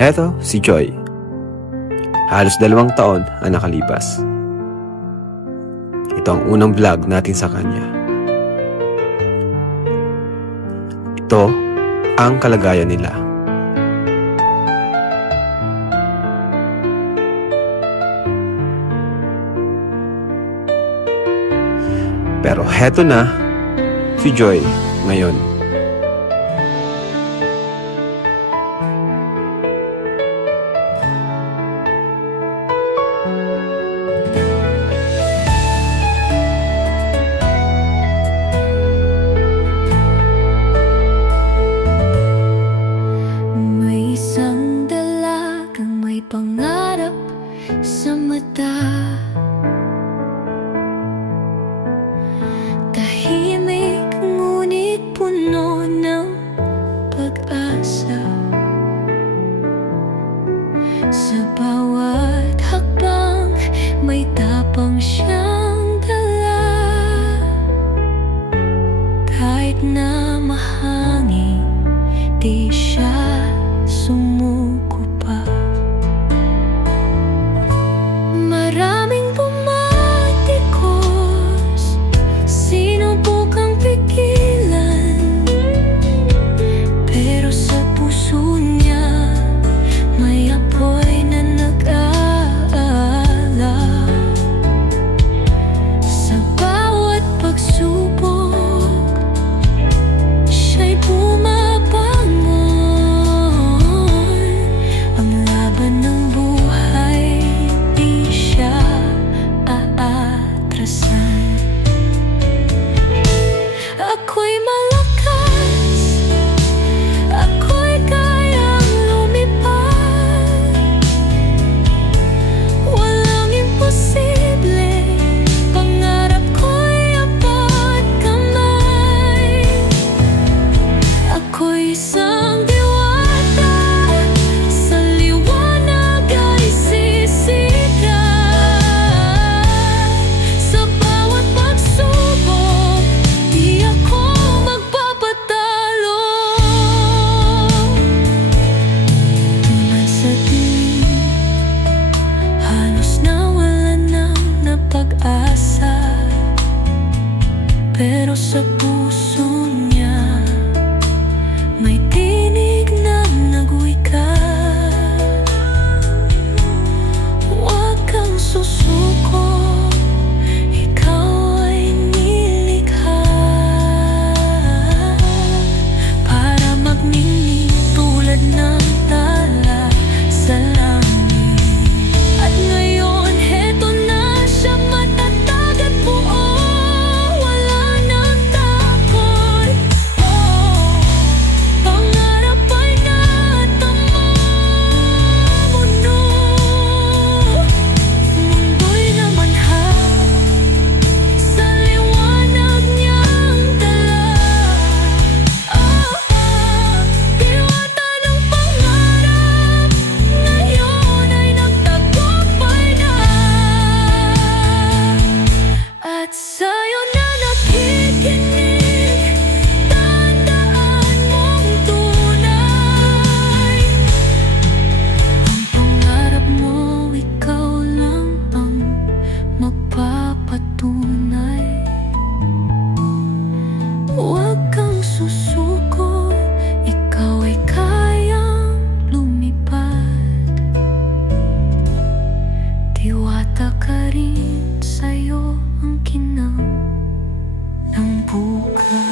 Heto si Joy. Halos 2 taon ang nakalipas. Ito ang unang vlog natin sa kanya. Ito ang kalagayan nila. Pero heto na si Joy ngayon. May isang dalagang may pangarap sa mata. Tahimik ngunit puno ng pag-asa. Sa bawat hakbang may tapang siyang dala. Kahit na mahangin, di siya sumuko pa. Maraming bumatikos, sinubukang pigilan, pero sa puso niya may apoy na nag-aala. Sa bawat pagsubok, siya'y bumabangon. Ang laban ng buhay, di siya aatrasan. Ako'y malakas, ako'y kayang lumipad. Walang imposible, pangarap ko'y abot kamay. Ako'y isang diwata, sa liwanag ay sisikat. Sa bawat pagsubok, di ako magpapatalo. Tunay sa dilim, halos nawalan na pag-asa, pero sa puso niya may tinig na nagwika. Huwag kang susuko, ikaw ay nilikha para magningning tulad ng tala sa langit. At ngayon, heto na siya, matatag at buo. Wala nang takot. Pangarap ay natamo. Mundo'y namanha sa liwanag niyang dala. Diwata ng pangarap, ngayon ay nagtagumpay na. At sa'yo na nakikinig, tandaan mong tunay. Ang pangarap mo, ikaw lang ang magpapatunay. Huwag kang susuko, ikaw ay kayang lumipad. Diwata ka rin, sa'yo ang kinang ng bukas.